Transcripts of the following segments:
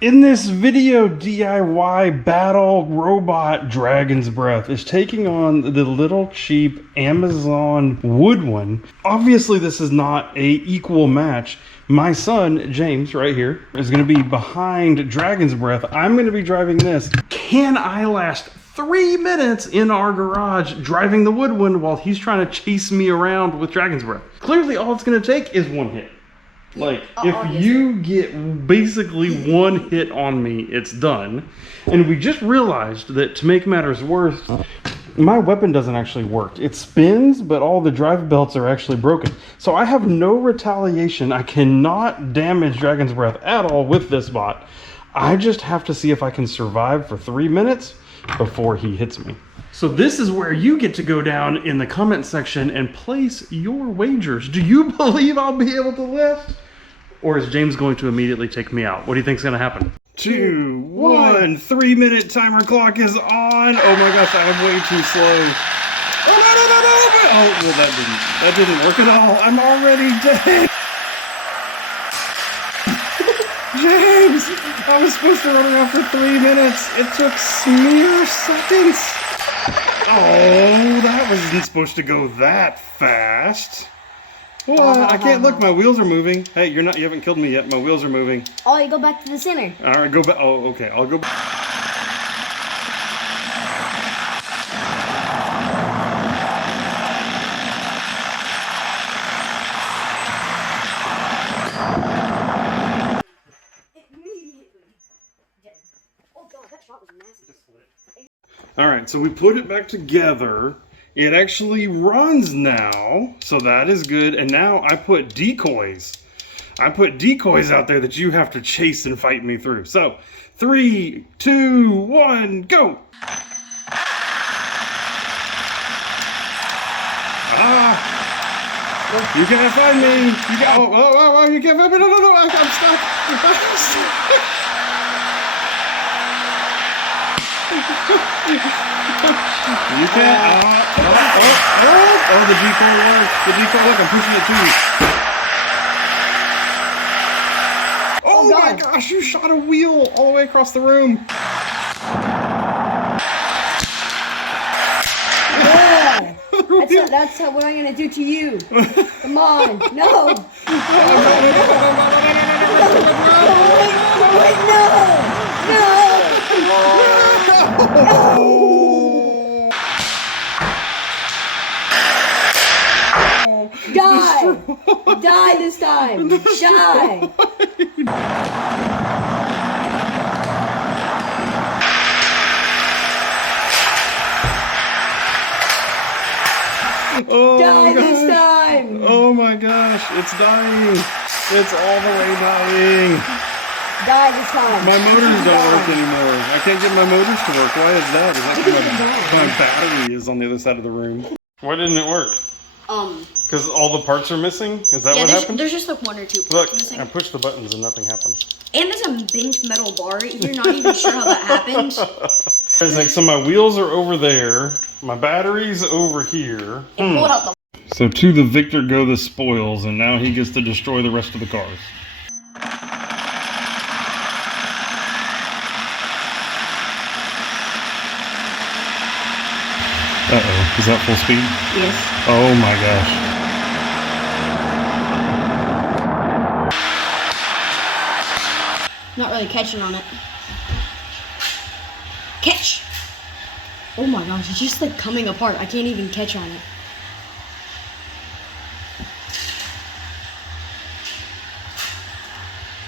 In this video, DIY battle robot Dragon's Breath is taking on the little cheap Amazon wood one. Obviously, this is not a equal match. My son, James, right here, is going to be behind Dragon's Breath. I'm going to be driving this. Can I last 3 minutes in our garage driving the wood one while he's trying to chase me around with Dragon's Breath? Clearly, all it's going to take is one hit. Like, if you get basically one hit on me, it's done. And we just realized that to make matters worse, my weapon doesn't actually work. It spins, but all the drive belts are actually broken. So I have no retaliation. I cannot damage Dragon's Breath at all with this bot. I just have to see if I can survive for 3 minutes before he hits me. So this is where you get to go down in the comment section and place your wagers. Do you believe I'll be able to lift? Or is James going to immediately take me out? What do you think is going to happen? 2, 1, 3 minute timer clock is on. Oh my gosh, I'm way too slow. Oh no. Oh, well, that didn't work at all. I'm already dead. James, I was supposed to run around for 3 minutes. It took mere seconds. Oh, that wasn't supposed to go that fast. What? I can't look. My wheels are moving. Hey, you haven't killed me yet. My wheels are moving. Oh, you go back to the center. All right, go back. Oh, okay. I'll go back. All right, so we put it back together. It actually runs now, so that is good. And now I put decoys. I put decoys out there that you have to chase and fight me through. So 3, 2, 1, go! You can't find me. You got, oh, you can't find me. No, I'm stuck. You can't. Oh, the decoy works. The decoy works. I'm pushing it too. Oh my gosh, you shot a wheel all the way across the room. Yeah. That's what I'm going to do to you. Come on. No. Wait, no. Die this time. Die. Die this time. Oh my gosh, it's dying. It's all the way dying. Die this time. My motors don't work anymore. I can't get my motors to work. Why is that? Is that because my battery is on the other side of the room? Why didn't it work? Because all the parts are missing? Is that what happened? There's just like 1 or 2 parts missing. I push the buttons and nothing happens. And there's a bent metal bar. You're not even sure how that happened. It's like, so my wheels are over there. My battery's over here. And pull it out the... So to the victor go the spoils, and now he gets to destroy the rest of the cars. Uh-oh, is that full speed? Yes. Oh my gosh. Not really catching on it. Catch! Oh my gosh, it's just like coming apart. I can't even catch on it.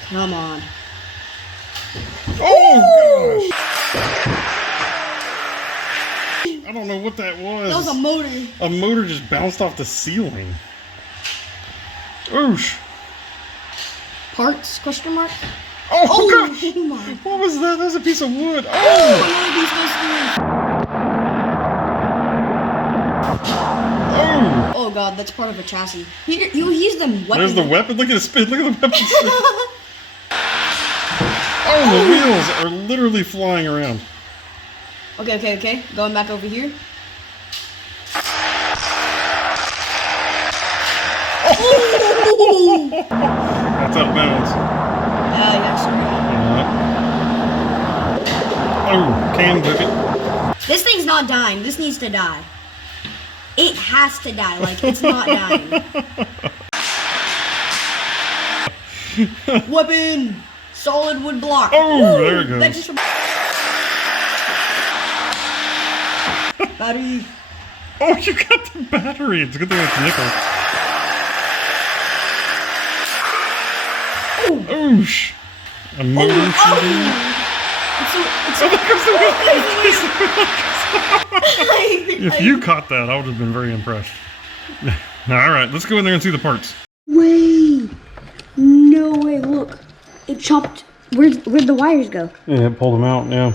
Come on. Oh gosh! I don't know what that was. That was a motor. A motor just bounced off the ceiling. Oosh. Parts? Question mark? Oh gosh! Oh my. What was that? That was a piece of wood. Oh! Oh! Oh god, that's part of a chassis. He's the weapon. There's the weapon. Look at it spin. Look at the weapon spin. Oh, the wheels are literally flying around. Okay. Going back over here. Oh! That's out of bounds. Yeah, sorry. Oh, Cam took it. This thing's not dying. This needs to die. It has to die. Like, it's not dying. Weapon! Solid wood block. Oh, Woo! there it goes. That just... Battery. Oh, you got the battery. It's a good thing it's nickel. Oosh. Amazing shooting. If you caught that, I would have been very impressed. Alright, let's go in there and see the parts. Wait. No way. Look. It chopped. Where'd the wires go? Yeah, it pulled them out, yeah.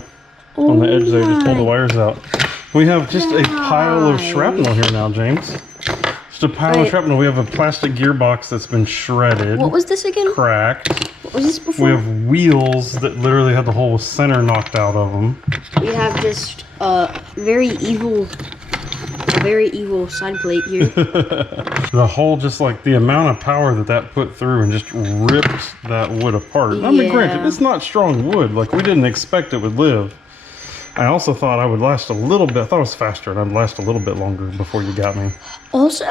Oh On the edge there, just pulled the my wires out. We have just a pile of shrapnel here now, James. Just a pile of Wait. shrapnel. We have a plastic gearbox that's been shredded. What was this again? Cracked. What was this before? We have wheels that literally had the whole center knocked out of them. We have just a very evil side plate here. The whole, just like the amount of power that put through and just ripped that wood apart. I mean, Yeah. granted, it's not strong wood. Like, we didn't expect it would live. I also thought I would last a little bit. I thought it was faster and I'd last a little bit longer before you got me. Also,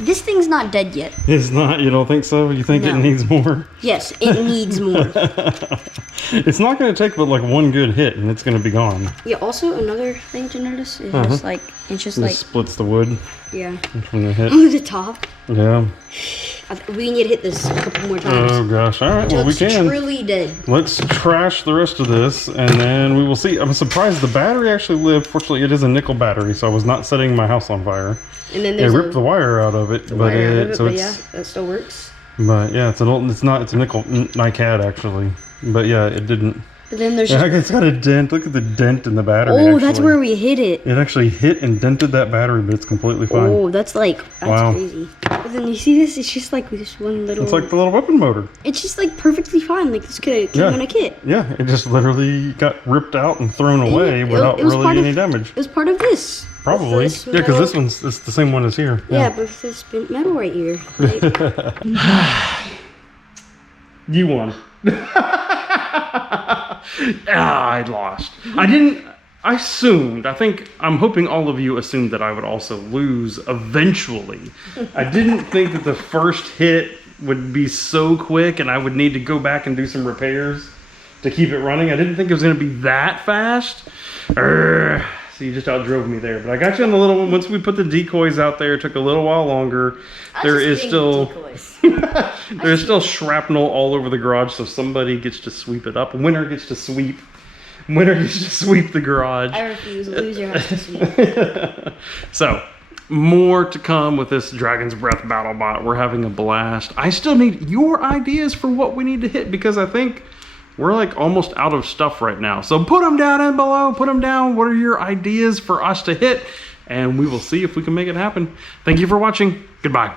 this thing's not dead yet. It's not? You don't think so? You think it No. needs more? Yes, it needs more. It's not going to take but like one good hit and it's going to be gone. Yeah. Also, another thing to notice is just like it's just It like splits the wood yeah. from the hit. Oh, the top. Yeah. We need to hit this a couple more times. Oh gosh. All right. Until Well, we it's can. truly dead. Let's trash the rest of this and then we will see. I'm surprised the battery actually lived. Fortunately, it is a nickel battery, so I was not setting my house on fire. And then It there's ripped the wire out of it, but yeah, that still works. But yeah, it's a nickel NiCad actually. But yeah, it didn't. But then there's Yeah, it's got a dent. Look at the dent in the battery. oh, actually. that's where we hit it. It actually hit and dented that battery, but it's completely fine. Oh, that's Wow. crazy. But then you see this? It's just like this one little. It's like the little weapon motor. It's just like perfectly fine. Like this could have came Yeah. in a kit. Yeah, it just literally got ripped out and thrown away without it was really part of- any damage. It was part of this. Probably. This Yeah, because metal- this one's it's the same one as here. Yeah, but with this bent metal right here. Like, You won. I lost. I assumed, I'm hoping all of you assumed that I would also lose eventually. I didn't think that the first hit would be so quick and I would need to go back and do some repairs to keep it running. I didn't think it was going to be that fast. So you just outdrove me there. But I got you on the little one. Once we put the decoys out there, it took a little while longer. There is still... There's still shrapnel all over the garage, so somebody gets to sweep it up. Winner gets to sweep the garage. I refuse. Loser has to sweep. So, more to come with this Dragon's Breath battle bot. We're having a blast. I still need your ideas for what we need to hit because I think we're like almost out of stuff right now. So put them down in below. Put them down. What are your ideas for us to hit? And we will see if we can make it happen. Thank you for watching. Goodbye.